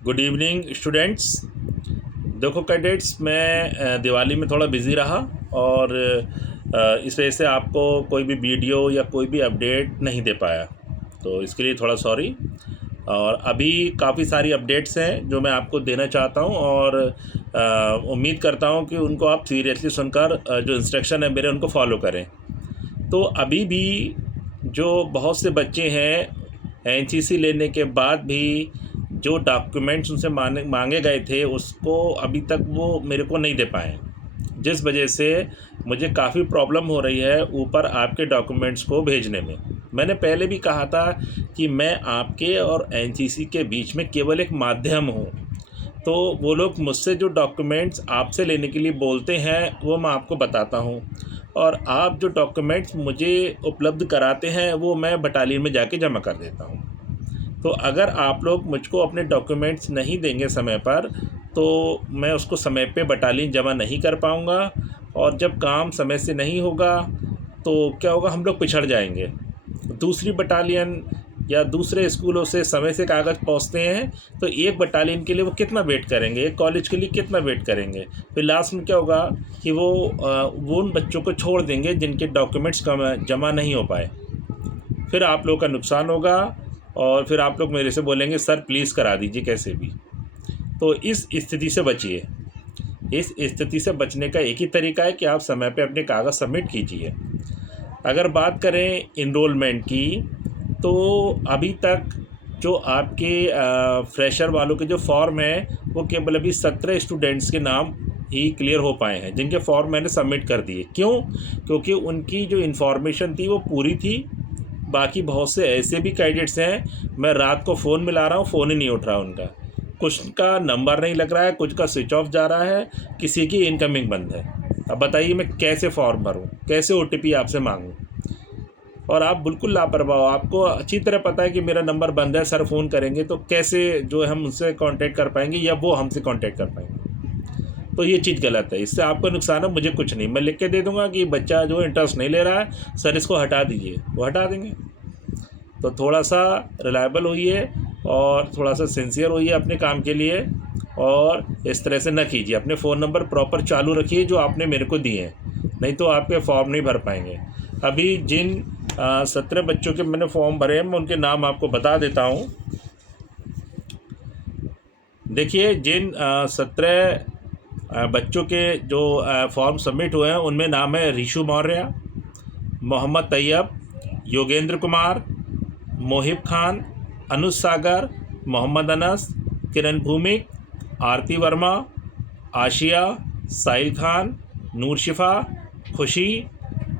Good evening students. देखो cadets, मैं दिवाली में थोड़ा बिज़ी रहा और इस वजह से आपको कोई भी वीडियो या कोई भी अपडेट नहीं दे पाया, तो इसके लिए थोड़ा सॉरी। और अभी काफ़ी सारी अपडेट्स हैं जो मैं आपको देना चाहता हूं और उम्मीद करता हूं कि उनको आप सीरियसली सुनकर जो इंस्ट्रक्शन है मेरे उनको फॉलो करें। तो अभी भी जो बहुत से बच्चे हैं एनसीसी लेने के बाद भी जो डॉक्यूमेंट्स उनसे मांगे गए थे उसको अभी तक वो मेरे को नहीं दे पाए, जिस वजह से मुझे काफ़ी प्रॉब्लम हो रही है ऊपर आपके डॉक्यूमेंट्स को भेजने में। मैंने पहले भी कहा था कि मैं आपके और एनसीसी के बीच में केवल एक माध्यम हूँ। तो वो लोग मुझसे जो डॉक्यूमेंट्स आपसे लेने के लिए बोलते हैं वो मैं आपको बताता हूँ, और आप जो डॉक्यूमेंट्स मुझे उपलब्ध कराते हैं वो मैं बटालियन में जाके जमा कर देता हूँ। तो अगर आप लोग मुझको अपने डॉक्यूमेंट्स नहीं देंगे समय पर, तो मैं उसको समय पे बटालियन जमा नहीं कर पाऊँगा, और जब काम समय से नहीं होगा तो क्या होगा, हम लोग पिछड़ जाएंगे। दूसरी बटालियन या दूसरे स्कूलों से समय से कागज़ पहुँचते हैं तो एक बटालियन के लिए वो कितना वेट करेंगे, एक कॉलेज के लिए कितना वेट करेंगे। फिर लास्ट में क्या होगा कि वो उन बच्चों को छोड़ देंगे जिनके डॉक्यूमेंट्स जमा नहीं हो पाए। फिर आप लोग का नुकसान होगा और फिर आप लोग मेरे से बोलेंगे सर प्लीज़ करा दीजिए कैसे भी। तो इस स्थिति से बचिए। इस स्थिति से बचने का एक ही तरीका है कि आप समय पे अपने कागज़ सबमिट कीजिए। अगर बात करें इनरोलमेंट की, तो अभी तक जो आपके फ्रेशर वालों के जो फॉर्म हैं वो केवल अभी 17 स्टूडेंट्स के नाम ही क्लियर हो पाए हैं जिनके फॉर्म मैंने सबमिट कर दिए। क्यों? क्योंकि उनकी जो इन्फॉर्मेशन थी वो पूरी थी। बाकी बहुत से ऐसे भी कैडेट्स हैं, मैं रात को फ़ोन मिला रहा हूँ, फ़ोन ही नहीं उठ रहा उनका। कुछ का नंबर नहीं लग रहा है, कुछ का स्विच ऑफ जा रहा है, किसी की इनकमिंग बंद है। अब बताइए मैं कैसे फॉर्म भरूँ, कैसे ओटीपी आपसे मांगूँ? और आप बिल्कुल लापरवाह हो, आपको अच्छी तरह पता है कि मेरा नंबर बंद है, सर फ़ोन करेंगे तो कैसे जो है हम उनसे कांटेक्ट कर पाएंगे या वो हमसे कांटेक्ट कर पाएंगे। तो ये चीज़ गलत है, इससे आपको नुकसान है, मुझे कुछ नहीं। मैं लिख के दे दूंगा कि बच्चा जो इंटरेस्ट नहीं ले रहा है, सर इसको हटा दीजिए, वो हटा देंगे। तो थोड़ा सा रिलायबल होइए और थोड़ा सा सिंसियर होइए अपने काम के लिए, और इस तरह से न कीजिए। अपने फ़ोन नंबर प्रॉपर चालू रखिए जो आपने मेरे को दिए हैं, नहीं तो आपके फॉर्म नहीं भर पाएंगे। अभी जिन 17 बच्चों के मैंने फॉर्म भरे हैं मैं उनके नाम आपको बता देता हूँ। देखिए, जिन 17 बच्चों के जो फॉर्म सबमिट हुए हैं उनमें नाम है ऋषु मौर्य, मोहम्मद तैयब, योगेंद्र कुमार, मोहिब खान, अनुज सागर, मोहम्मद अनस, किरण भूमिक, आरती वर्मा, आशिया, साहिल खान, नूर शिफा, खुशी,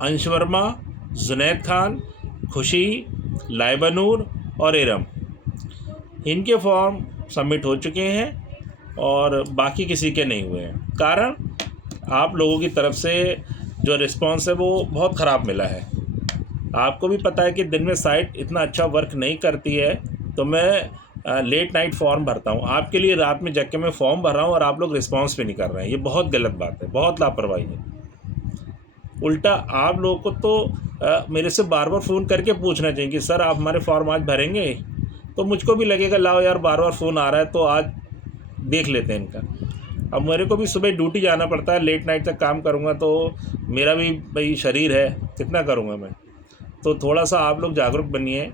अंश वर्मा, जुनैद खान, खुशी, लाइबा नूर और एरम। इनके फॉर्म सबमिट हो चुके हैं और बाकी किसी के नहीं हुए हैं। कारण आप लोगों की तरफ से जो रिस्पांस है वो बहुत ख़राब मिला है। आपको भी पता है कि दिन में साइट इतना अच्छा वर्क नहीं करती है, तो मैं लेट नाइट फॉर्म भरता हूँ आपके लिए, रात में जग के मैं फॉर्म भर रहा हूँ और आप लोग रिस्पांस भी नहीं कर रहे हैं। ये बहुत गलत बात है, बहुत लापरवाही है। उल्टा आप लोगों को तो मेरे से बार बार फ़ोन करके पूछना चाहिए कि सर आप हमारे फॉर्म आज भरेंगे, तो मुझको भी लगेगा लाओ यार बार बार फ़ोन आ रहा है तो आज देख लेते हैं इनका। अब मेरे को भी सुबह ड्यूटी जाना पड़ता है, लेट नाइट तक काम करूँगा तो मेरा भी भाई शरीर है, कितना करूँगा मैं। तो थोड़ा सा आप लोग जागरूक बनिए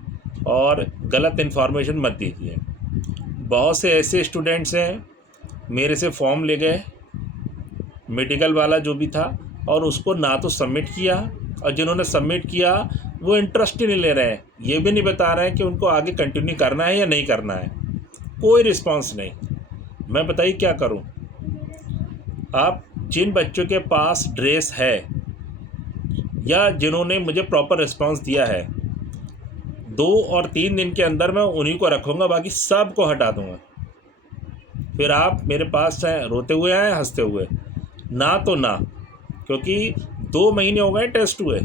और गलत इन्फॉर्मेशन मत दीजिए। बहुत से ऐसे स्टूडेंट्स हैं मेरे से फॉर्म ले गए, मेडिकल वाला जो भी था, और उसको ना तो सबमिट किया, और जिन्होंने सबमिट किया वो इंटरेस्ट ही नहीं ले रहे हैं, ये भी नहीं बता रहे हैं कि उनको आगे कंटिन्यू करना है या नहीं करना है। कोई रिस्पांस नहीं। मैं बताइए क्या करूं? आप जिन बच्चों के पास ड्रेस है या जिन्होंने मुझे प्रॉपर रिस्पांस दिया है, 2 और 3 दिन के अंदर मैं उन्हीं को रखूँगा, बाकी सब को हटा दूँगा। फिर आप मेरे पास चाहे रोते हुए आए हंसते हुए, ना तो ना, क्योंकि 2 महीने हो गए टेस्ट हुए,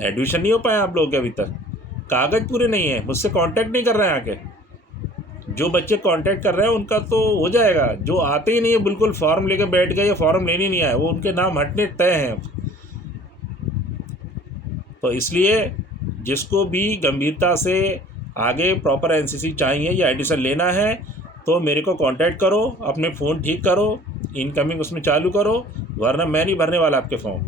एडमिशन नहीं हो पाया आप लोगों के अभी तक, कागज़ पूरे नहीं है, मुझसे कांटेक्ट नहीं कर रहे हैं आके। जो बच्चे कांटेक्ट कर रहे हैं उनका तो हो जाएगा, जो आते ही नहीं है बिल्कुल फॉर्म लेकर बैठ गए या फॉर्म लेने नहीं आए, वो उनके नाम हटने तय हैं। तो इसलिए जिसको भी गंभीरता से आगे प्रॉपर एनसीसी चाहिए या एडिशन लेना है, तो मेरे को कांटेक्ट करो, अपने फ़ोन ठीक करो, इनकमिंग उसमें चालू करो, वरना मैं नहीं भरने वाला आपके फॉर्म,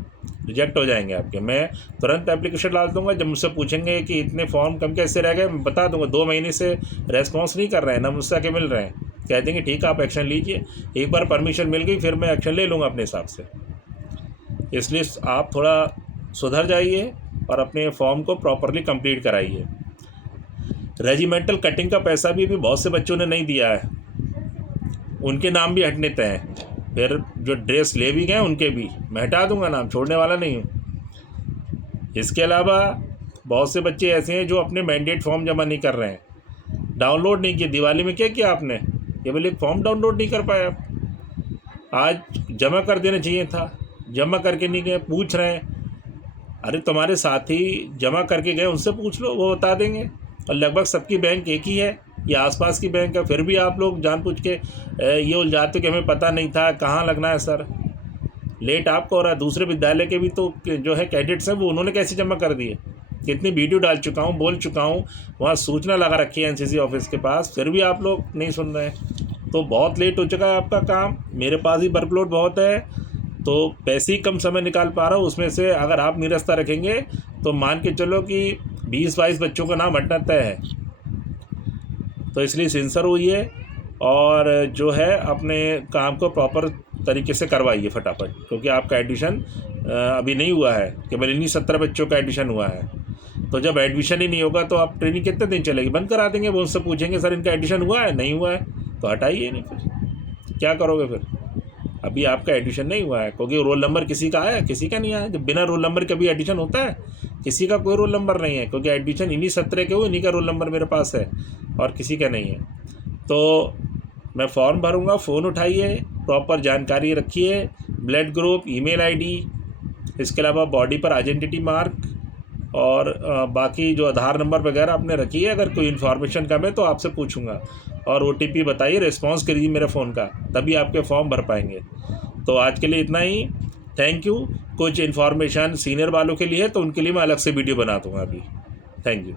रिजेक्ट हो जाएंगे आपके। मैं तुरंत एप्लीकेशन डाल दूंगा। जब मुझसे पूछेंगे कि इतने फॉर्म कम कैसे रह गए, मैं बता दूंगा 2 महीने से रेस्पॉन्स नहीं कर रहे हैं, ना मुझसे आके मिल रहे हैं। कह देंगे ठीक है आप एक्शन लीजिए। एक बार परमिशन मिल गई फिर मैं एक्शन ले लूँगा अपने हिसाब से। इसलिए आप थोड़ा सुधर जाइए और अपने फॉर्म को प्रॉपरली कंप्लीट कराइए। रेजिमेंटल कटिंग का पैसा भी बहुत से बच्चों ने नहीं दिया है, उनके नाम भी हटने तय हैं। फिर जो ड्रेस ले भी गए उनके भी मैं हटा दूंगा, नाम छोड़ने वाला नहीं हूँ। इसके अलावा बहुत से बच्चे ऐसे हैं जो अपने मैंडेट फॉर्म जमा नहीं कर रहे हैं, डाउनलोड नहीं किए। दिवाली में क्या किया आपने, केवल एक फॉर्म डाउनलोड नहीं कर पाए आप। आज जमा कर देना चाहिए था, जमा करके नहीं गए, पूछ रहे हैं। अरे तुम्हारे साथी जमा करके गए, उनसे पूछ लो, वो बता देंगे। और लगभग सबकी बैंक एक ही है, ये आसपास की बैंक है, फिर भी आप लोग जानबूझ के ये उलझाते हो कि हमें पता नहीं था कहाँ लगना है। सर लेट आपको हो रहा है। दूसरे विद्यालय के भी तो जो है कैडेट्स हैं, वो उन्होंने कैसे जमा कर दिए। कितनी वीडियो डाल चुका हूँ, बोल चुका हूँ, वहाँ सूचना लगा रखी है एनसीसी ऑफिस के पास, फिर भी आप लोग नहीं सुन रहे हैं। तो बहुत लेट हो चुका है आपका काम। मेरे पास ही वर्कलोड बहुत है, तो पैसे ही कम समय निकाल पा रहा हूँ। उसमें से अगर आप निरस्ता रखेंगे तो मान के चलो कि 20-22 बच्चों का नाम हटना तय है। तो इसलिए सिंसियर होइए और जो है अपने काम को प्रॉपर तरीके से करवाइए फटाफट, क्योंकि आपका एडमिशन अभी नहीं हुआ है, केवल इन्हीं 17 बच्चों का एडमिशन हुआ है। तो जब एडमिशन ही नहीं होगा तो आप ट्रेनिंग कितने दिन चलेगी, बंद करा देंगे। वो उनसे पूछेंगे सर इनका एडमिशन हुआ है, नहीं हुआ है, तो हटाइए नहीं, फिर क्या करोगे। फिर अभी आपका एडमिशन नहीं हुआ है, क्योंकि रोल नंबर किसी का आया, किसी का नहीं आया। जब बिना रोल नंबर के भी एडमिशन होता है, किसी का कोई रोल नंबर नहीं है, क्योंकि एडमिशन इन्हीं 17 के हुए, इन्हीं का रोल नंबर मेरे पास है और किसी का नहीं है। तो मैं फॉर्म भरूंगा, फ़ोन उठाइए, प्रॉपर जानकारी रखिए, ब्लड ग्रुप, ईमेल आईडी, इसके अलावा बॉडी पर आइडेंटिटी मार्क और बाकी जो आधार नंबर वगैरह आपने रखिए। अगर कोई इन्फॉर्मेशन कम है तो आपसे पूछूंगा, और OTP बताइए, रिस्पॉन्स करिए मेरे फ़ोन का, तभी आपके फॉर्म भर पाएंगे। तो आज के लिए इतना ही, थैंक यू। कुछ इन्फॉर्मेशन सीनियर वालों के लिए है तो उनके लिए मैं अलग से वीडियो बना दूँगा अभी। Thank you.